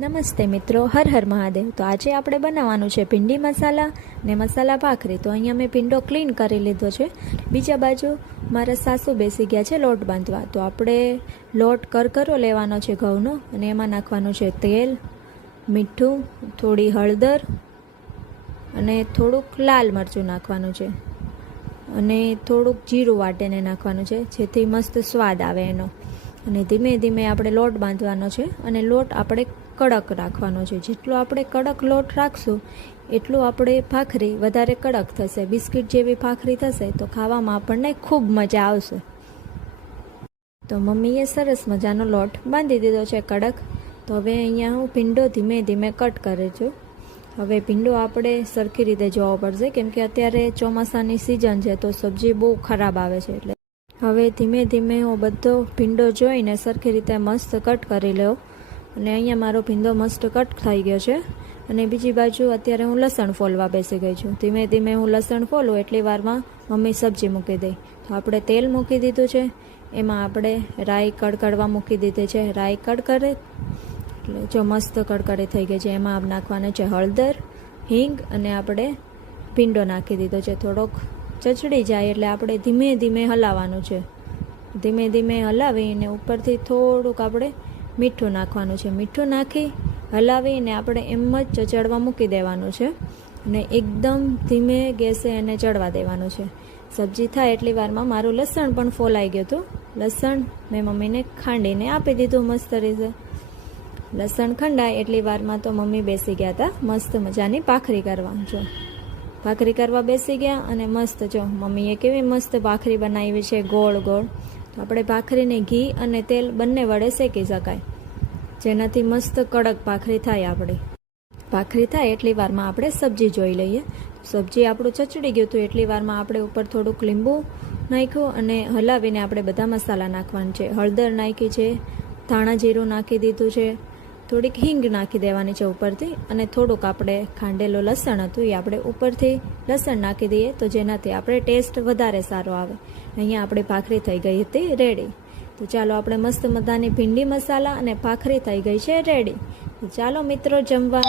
નમસ્તે મિત્રો, હર હર મહાદેવ. તો આજે આપણે બનાવવાનું છે ભીંડી મસાલા ને મસાલા ભાખરી. તો અહીંયા મેં ભીંડો ક્લીન કરી લીધો છે. બીજા બાજુ મારા સાસુ બેસી ગયા છે લોટ બાંધવા. તો આપણે લોટ કરકરો લેવાનો છે ઘઉંનો અને એમાં નાખવાનું છે તેલ, મીઠું, થોડી હળદર અને થોડુંક લાલ મરચું નાખવાનું છે અને થોડુંક જીરું વાટીને નાખવાનું છે જેથી મસ્ત સ્વાદ આવે એનો. અને ધીમે ધીમે આપણે લોટ બાંધવાનો છે અને લોટ આપણે કડક રાખવાનો છે. જેટલો આપણે કડક લોટ રાખશું એટલું આપણે ભાખરી વધારે કડક થશે, બિસ્કિટ જેવી ભાખરી થશે તો ખાવામાં આપણને ખૂબ મજા આવશે. તો મમ્મીએ સરસ મજાનો લોટ બાંધી દીધો છે કડક. તો હવે અહીંયા હું ભીંડો ધીમે ધીમે કટ કરે છું. હવે ભીંડો આપણે સરખી રીતે જોવો પડશે કેમ કે અત્યારે ચોમાસાની સિઝન છે તો સબ્જી બહુ ખરાબ આવે છે. એટલે હવે ધીમે ધીમે હું બધો ભીંડો જોઈને સરખી રીતે મસ્ત કટ કરી લઉં. અને અહીંયા મારો ભીંડો મસ્ત કટ થઈ ગયો છે. અને બીજી બાજુ અત્યારે હું લસણ ફોલવા બેસી ગઈ છું. ધીમે ધીમે હું લસણ ફોલું એટલી વારમાં મમ્મી સબ્જી મૂકી દે. તો આપણે તેલ મૂકી દીધું છે, એમાં આપણે રાઈ કડકડવા મૂકી દીધી છે. રાઈ કડકડે એટલે જો મસ્ત કડકડી થઈ ગઈ છે. એમાં આપ નાખવાનું છે હળદર, હિંગ અને આપણે ભીંડો નાખી દીધો છે. થોડોક ચચડી જાય એટલે આપણે ધીમે ધીમે હલાવવાનું છે. ધીમે ધીમે હલાવીને ઉપરથી થોડુંક આપણે મીઠું નાખવાનું છે. મીઠું નાખી હલાવીને આપણે એમ જ ચડવા મૂકી દેવાનું છે અને એકદમ ધીમે ગેસે એને ચડવા દેવાનું છે. સબ્જી થાય એટલી વારમાં મારું લસણ પણ ફોલાઈ ગયું હતું. લસણ મેં મમ્મીને ખાંડીને આપી દીધું મસ્ત રીતે. લસણ ખંડાય એટલી વારમાં તો મમ્મી બેસી ગયા હતા મસ્ત મજાની ભાખરી કરવા. જો ભાખરી કરવા બેસી ગયા અને મસ્ત જો મમ્મીએ કેવી મસ્ત ભાખરી બનાવી છે ગોળ ગોળ. તો આપણે ભાખરીને ઘી અને તેલ બંને વડે શેકી શકાય જેનાથી મસ્ત કડક ભાખરી થાય. આપણી ભાખરી થાય એટલી વારમાં આપણે સબ્જી જોઈ લઈએ. સબ્જી આપણું ચચડી ગયું હતું એટલી વારમાં આપણે ઉપર થોડુંક લીંબુ નાખ્યું અને હલાવીને આપણે બધા મસાલા નાખવાના છે. હળદર નાખી છે, ધાણા જીરું નાખી દીધું છે, થોડીક હિંગ નાખી દેવાની છે ઉપરથી અને થોડુંક આપણે ખાંડેલું લસણ હતું એ આપણે ઉપરથી લસણ નાખી દઈએ તો જેનાથી આપણે ટેસ્ટ વધારે સારો આવે. અહીંયા આપણી ભાખરી થઈ ગઈ હતી રેડી. તો ચાલો આપણે મસ્ત મજાની ભીંડી મસાલા અને ભાખરી થઈ ગઈ છે રેડી. તો ચાલો મિત્રો જમવા.